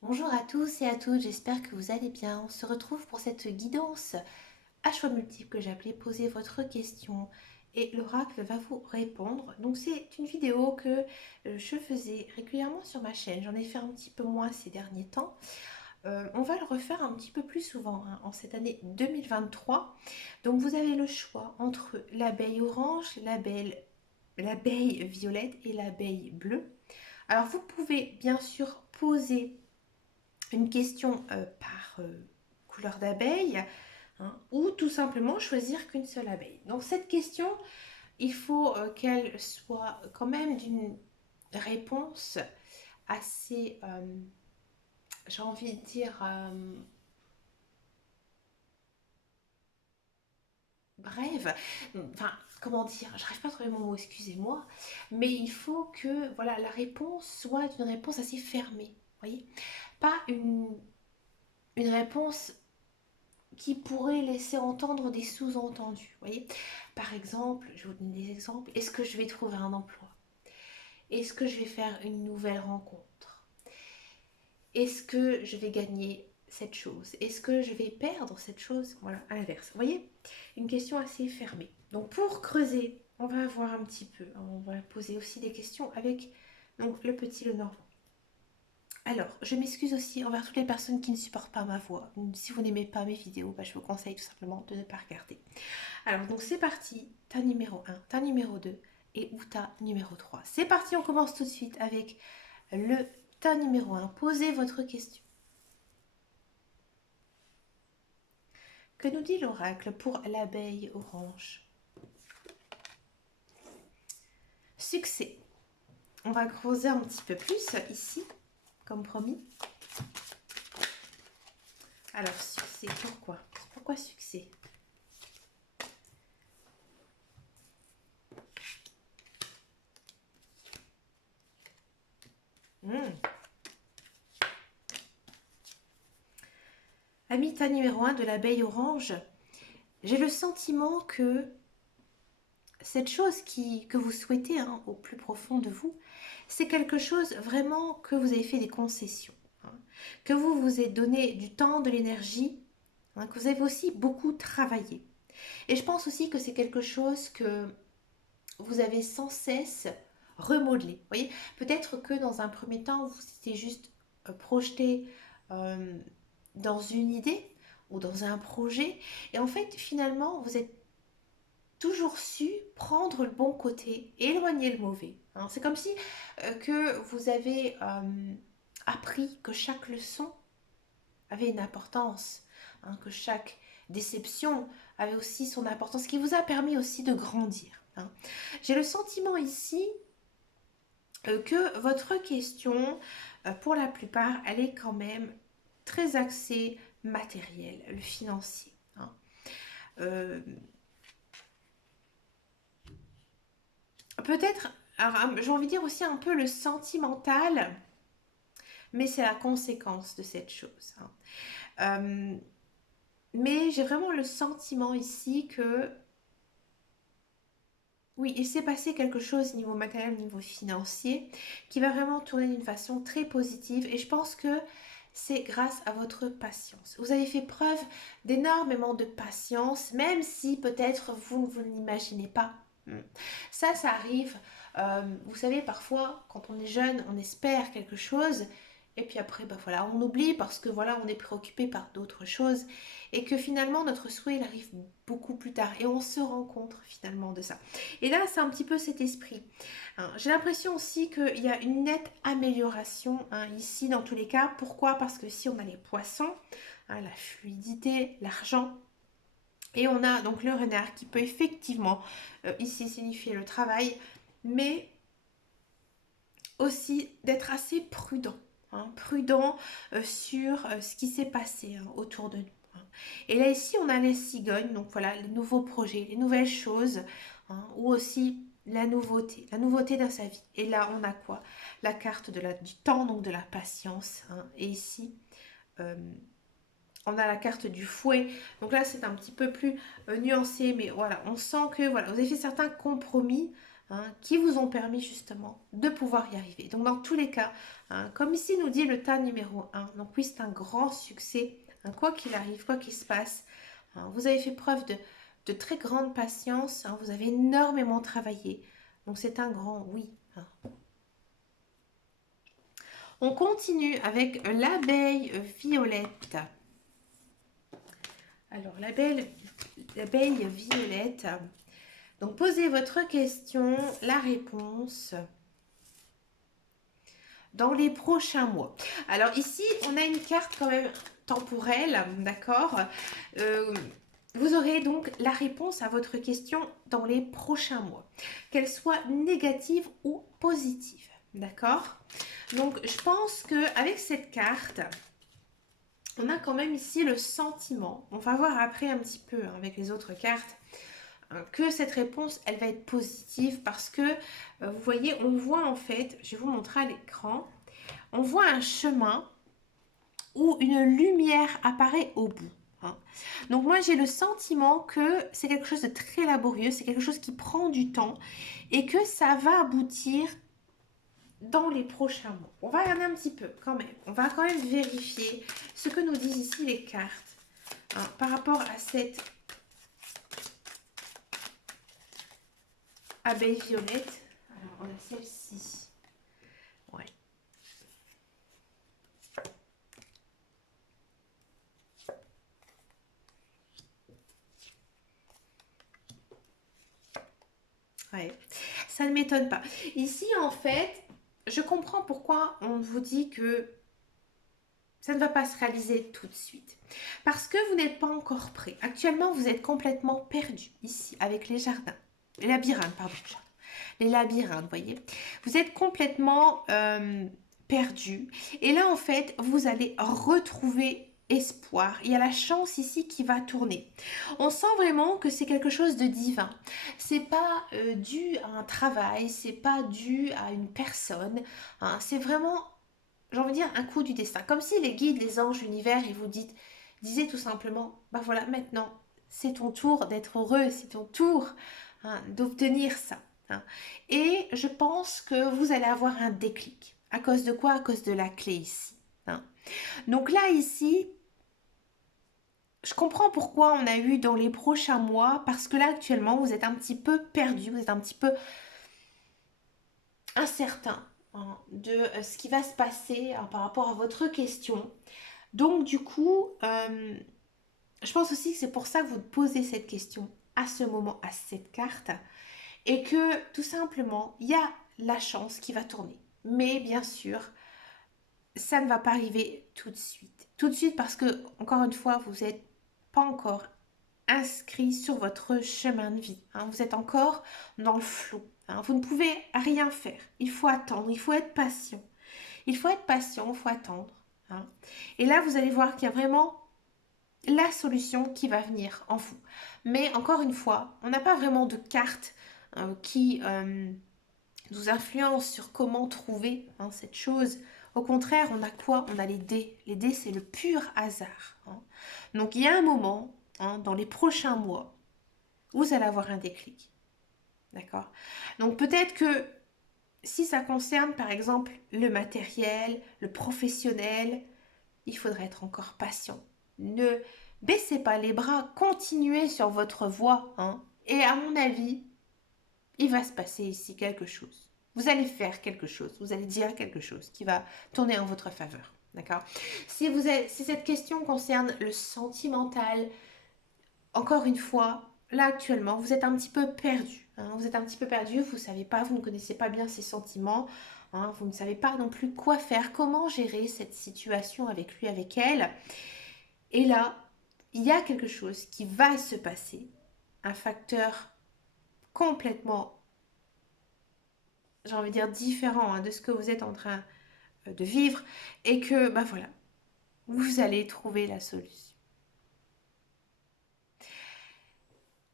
Bonjour à tous et à toutes, j'espère que vous allez bien. On se retrouve pour cette guidance à choix multiples que j'ai appelée Posez votre question et l'oracle va vous répondre. Donc c'est une vidéo que je faisais régulièrement sur ma chaîne. J'en ai fait un petit peu moins ces derniers temps. On va le refaire un petit peu plus souvent hein, en cette année 2023. Donc vous avez le choix entre l'abeille orange, l'abeille violette et l'abeille bleue. Alors vous pouvez bien sûr poser une question par couleur d'abeille hein, ou tout simplement choisir qu'une seule abeille. Donc cette question, il faut qu'elle soit quand même d'une réponse assez, j'ai envie de dire, brève. Enfin, comment dire, j'arrive pas à trouver mon mot, excusez-moi, mais il faut que voilà, la réponse soit une réponse assez fermée. Voyez, pas une réponse qui pourrait laisser entendre des sous-entendus. Vous voyez, par exemple, je vais vous donner des exemples. Est-ce que je vais trouver un emploi? Est-ce que je vais faire une nouvelle rencontre? Est-ce que je vais gagner cette chose? Est-ce que je vais perdre cette chose? Voilà, à l'inverse. Vous voyez, une question assez fermée. Donc pour creuser, on va voir un petit peu. On va poser aussi des questions avec donc, le petit Lenormand. Alors, je m'excuse aussi envers toutes les personnes qui ne supportent pas ma voix. Si vous n'aimez pas mes vidéos, je vous conseille tout simplement de ne pas regarder. Alors, donc c'est parti, tas numéro 1, tas numéro 2 et ou tas numéro 3. C'est parti, on commence tout de suite avec le tas numéro 1. Posez votre question. Que nous dit l'oracle pour l'abeille orange? Succès. On va creuser un petit peu plus ici, comme promis. Alors, succès, pourquoi? Pourquoi succès? Amita numéro 1 de l'abeille orange, j'ai le sentiment que cette chose que vous souhaitez hein, au plus profond de vous, c'est quelque chose vraiment que vous avez fait des concessions, hein, que vous vous êtes donné du temps, de l'énergie, hein, que vous avez aussi beaucoup travaillé. Et je pense aussi que c'est quelque chose que vous avez sans cesse remodelé. Vous voyez, peut-être que dans un premier temps, vous étiez juste projeté euh, dans une idée ou dans un projet. Et en fait, finalement, vous êtes toujours su prendre le bon côté et éloigner le mauvais. Hein. C'est comme si que vous avez appris que chaque leçon avait une importance, hein, que chaque déception avait aussi son importance, ce qui vous a permis aussi de grandir. Hein. J'ai le sentiment ici que votre question, pour la plupart, elle est quand même très axée matériel, le financier. Hein. Euh, Peut-être, j'ai envie de dire aussi un peu le sentimental, mais c'est la conséquence de cette chose. Hein. Euh, mais j'ai vraiment le sentiment ici que, oui, il s'est passé quelque chose au niveau matériel, au niveau financier, qui va vraiment tourner d'une façon très positive. Et je pense que c'est grâce à votre patience. Vous avez fait preuve d'énormément de patience, même si peut-être vous ne l'imaginez pas. Ça arrive. Vous savez, parfois, quand on est jeune, on espère quelque chose. Et puis après, bah voilà, on oublie parce que voilà, on est préoccupé par d'autres choses. Et que finalement, notre souhait, il arrive beaucoup plus tard. Et on se rend compte finalement de ça. Et là, c'est un petit peu cet esprit. Hein. J'ai l'impression aussi qu'il y a une nette amélioration hein, ici dans tous les cas. Pourquoi? Parce que si on a les poissons, hein, la fluidité, l'argent, et on a donc le renard qui peut effectivement ici signifier le travail, mais aussi d'être assez prudent. Hein, prudent sur ce qui s'est passé hein, autour de nous. Hein. Et là ici on a les cigognes, donc voilà les nouveaux projets, les nouvelles choses, hein, ou aussi la nouveauté dans sa vie. Et là on a quoi? La carte du temps, donc de la patience. Hein, et ici euh, on a la carte du fouet. Donc là, c'est un petit peu plus nuancé, mais voilà, on sent que voilà, vous avez fait certains compromis qui vous ont permis justement de pouvoir y arriver. Donc dans tous les cas, comme ici nous dit le tas numéro 1, donc oui c'est un grand succès, quoi qu'il arrive, quoi qu'il se passe, vous avez fait preuve de très grande patience, vous avez énormément travaillé, donc c'est un grand oui. On continue avec l'abeille violette. Alors l'abeille violette, donc posez votre question, la réponse dans les prochains mois. Alors ici, on a une carte quand même temporelle, d'accord. Vous aurez donc la réponse à votre question dans les prochains mois, qu'elle soit négative ou positive, d'accord. Donc je pense qu'avec cette carte, on a quand même ici le sentiment, on va voir après un petit peu avec les autres cartes, que cette réponse, elle va être positive parce que, vous voyez, on voit en fait, je vais vous montrer à l'écran, on voit un chemin où une lumière apparaît au bout. Donc moi, j'ai le sentiment que c'est quelque chose de très laborieux, c'est quelque chose qui prend du temps et que ça va aboutir dans les prochains mois. On va regarder un petit peu quand même, on va quand même vérifier ce que nous disent ici les cartes par rapport à cette abeille violette. Alors, on a celle-ci. Ouais. Ouais, ça ne m'étonne pas. Ici, en fait, je comprends pourquoi on vous dit que ça ne va pas se réaliser tout de suite. Parce que vous n'êtes pas encore prêt. Actuellement, vous êtes complètement perdu ici, avec les jardins. Les labyrinthes, pardon. Les labyrinthes, vous voyez. Vous êtes complètement perdu. Et là, en fait, vous allez retrouver espoir. Il y a la chance ici qui va tourner. On sent vraiment que c'est quelque chose de divin. C'est pas dû à un travail, c'est pas dû à une personne. C'est vraiment, j'ai envie de dire, un coup du destin. Comme si les guides, les anges, l'univers, ils vous disaient tout simplement, bah voilà, maintenant, c'est ton tour d'être heureux, c'est ton tour d'obtenir ça. Et je pense que vous allez avoir un déclic. À cause de quoi? À cause de la clé ici. Donc là, ici, je comprends pourquoi on a eu dans les prochains mois, parce que là, actuellement, vous êtes un petit peu perdu, vous êtes un petit peu incertain de ce qui va se passer par rapport à votre question. Donc, du coup, je pense aussi que c'est pour ça que vous posez cette question à ce moment, à cette carte, et que tout simplement, il y a la chance qui va tourner. Mais bien sûr, ça ne va pas arriver tout de suite. Tout de suite parce que, encore une fois, vous n'êtes pas encore inscrit sur votre chemin de vie. Vous êtes encore dans le flou. Vous ne pouvez rien faire. Il faut attendre, il faut être patient. Il faut être patient, il faut attendre. Et là, vous allez voir qu'il y a vraiment la solution qui va venir en vous. Mais encore une fois, on n'a pas vraiment de carte qui nous influence sur comment trouver cette chose. Au contraire, on a quoi? On a les dés. Les dés, c'est le pur hasard. Donc, il y a un moment, dans les prochains mois, où vous allez avoir un déclic. D'accord? Donc, peut-être que si ça concerne, par exemple, le matériel, le professionnel, il faudra être encore patient. Ne baissez pas les bras, continuez sur votre voie. Et à mon avis, il va se passer ici quelque chose. Vous allez faire quelque chose, vous allez dire quelque chose qui va tourner en votre faveur. D'accord? Si cette question concerne le sentimental, encore une fois, là actuellement, vous êtes un petit peu perdu. Vous êtes un petit peu perdu, vous ne savez pas, vous ne connaissez pas bien ces sentiments. Vous ne savez pas non plus quoi faire, comment gérer cette situation avec lui, avec elle. Et là, il y a quelque chose qui va se passer, un facteur complètement, j'ai envie de dire, différent de ce que vous êtes en train de vivre, et que, ben voilà, vous allez trouver la solution.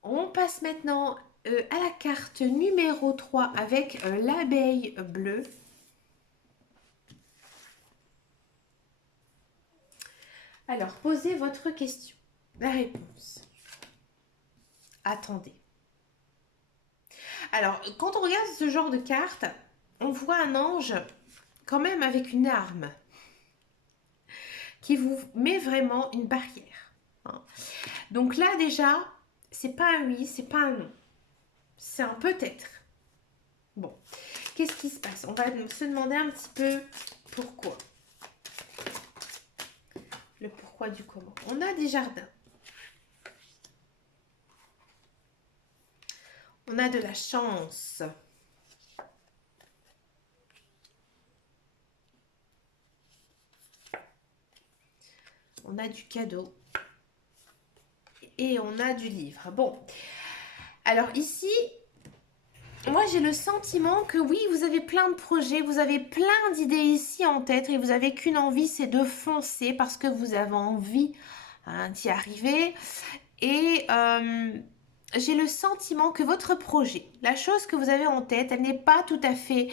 On passe maintenant à la carte numéro 3 avec l'abeille bleue. Alors, posez votre question. La réponse. Attendez. Alors, quand on regarde ce genre de carte, on voit un ange quand même avec une arme qui vous met vraiment une barrière, hein. Donc là déjà, c'est pas un oui, c'est pas un non. C'est un peut-être. Bon, qu'est-ce qui se passe? On va se demander un petit peu pourquoi. Le pourquoi du comment. On a des jardins. On a de la chance. On a du cadeau. Et on a du livre. Bon, alors ici, moi j'ai le sentiment que oui, vous avez plein de projets, vous avez plein d'idées ici en tête et vous avez qu'une envie, c'est de foncer parce que vous avez envie, hein, d'y arriver. Et j'ai le sentiment que votre projet, la chose que vous avez en tête, elle n'est pas tout à fait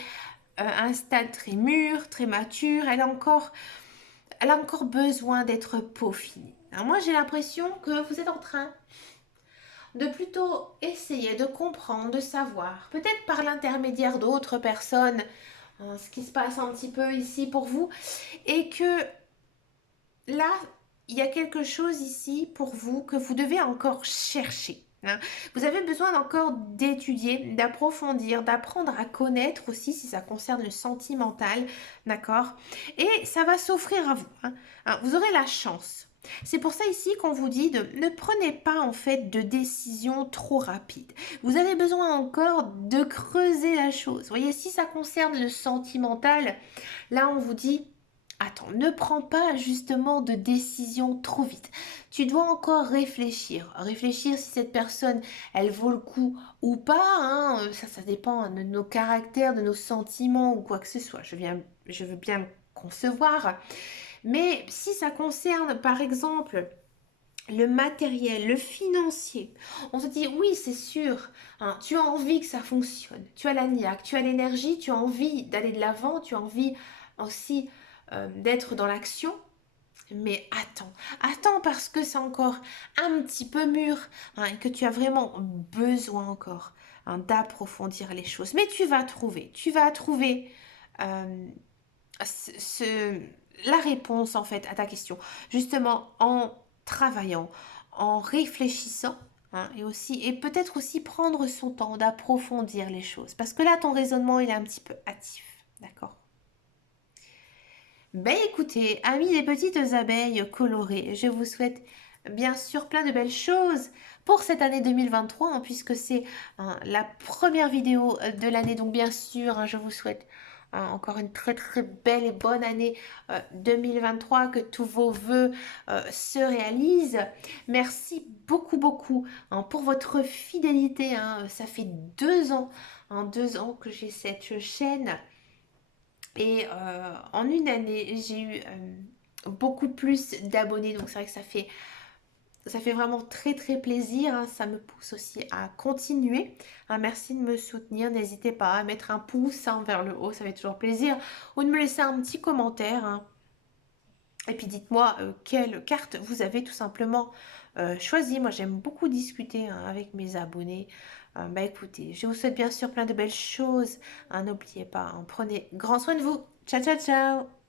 un stade très mûr, très mature. Elle a encore besoin d'être peaufinée. Alors moi, j'ai l'impression que vous êtes en train de plutôt essayer de comprendre, de savoir, peut-être par l'intermédiaire d'autres personnes, hein, ce qui se passe un petit peu ici pour vous, et que là, il y a quelque chose ici pour vous que vous devez encore chercher, hein. Vous avez besoin encore d'étudier, d'approfondir, d'apprendre à connaître aussi si ça concerne le sentimental, d'accord? Et ça va s'offrir à vous, hein. Vous aurez la chance. C'est pour ça ici qu'on vous dit de ne prenez pas en fait de décisions trop rapides. Vous avez besoin encore de creuser la chose. Vous voyez, si ça concerne le sentimental, là on vous dit attends, ne prends pas justement de décision trop vite. Tu dois encore réfléchir. Réfléchir si cette personne, elle vaut le coup ou pas, hein. Ça dépend de nos caractères, de nos sentiments ou quoi que ce soit. Je veux bien le concevoir. Mais si ça concerne, par exemple, le matériel, le financier, on se dit oui, c'est sûr, hein, tu as envie que ça fonctionne. Tu as la niaque, tu as l'énergie, tu as envie d'aller de l'avant, tu as envie aussi d'être dans l'action. Mais attends parce que c'est encore un petit peu mûr, hein, et que tu as vraiment besoin encore, hein, d'approfondir les choses. Mais tu vas trouver euh, ce- ce- la réponse en fait à ta question, justement en travaillant, en réfléchissant, hein, et peut-être aussi prendre son temps d'approfondir les choses. Parce que là, ton raisonnement, il est un petit peu hâtif, d'accord? Ben écoutez, amis des petites abeilles colorées, je vous souhaite bien sûr plein de belles choses pour cette année 2023, hein, puisque c'est la première vidéo de l'année. Donc bien sûr, hein, je vous souhaite encore une très très belle et bonne année 2023, que tous vos vœux se réalisent. Merci beaucoup beaucoup, hein, pour votre fidélité, hein. Ça fait 2 ans, 2 ans que j'ai cette chaîne. Et en une année, j'ai eu beaucoup plus d'abonnés. Donc c'est vrai que ça fait vraiment très très plaisir, hein. Ça me pousse aussi à continuer, hein. Merci de me soutenir. N'hésitez pas à mettre un pouce, hein, vers le haut, ça fait toujours plaisir. Ou de me laisser un petit commentaire, hein. Et puis dites-moi quelle carte vous avez tout simplement choisi. Moi j'aime beaucoup discuter, hein, avec mes abonnés. Bah écoutez, je vous souhaite bien sûr plein de belles choses, hein. N'oubliez pas, hein, prenez grand soin de vous. Ciao ciao ciao.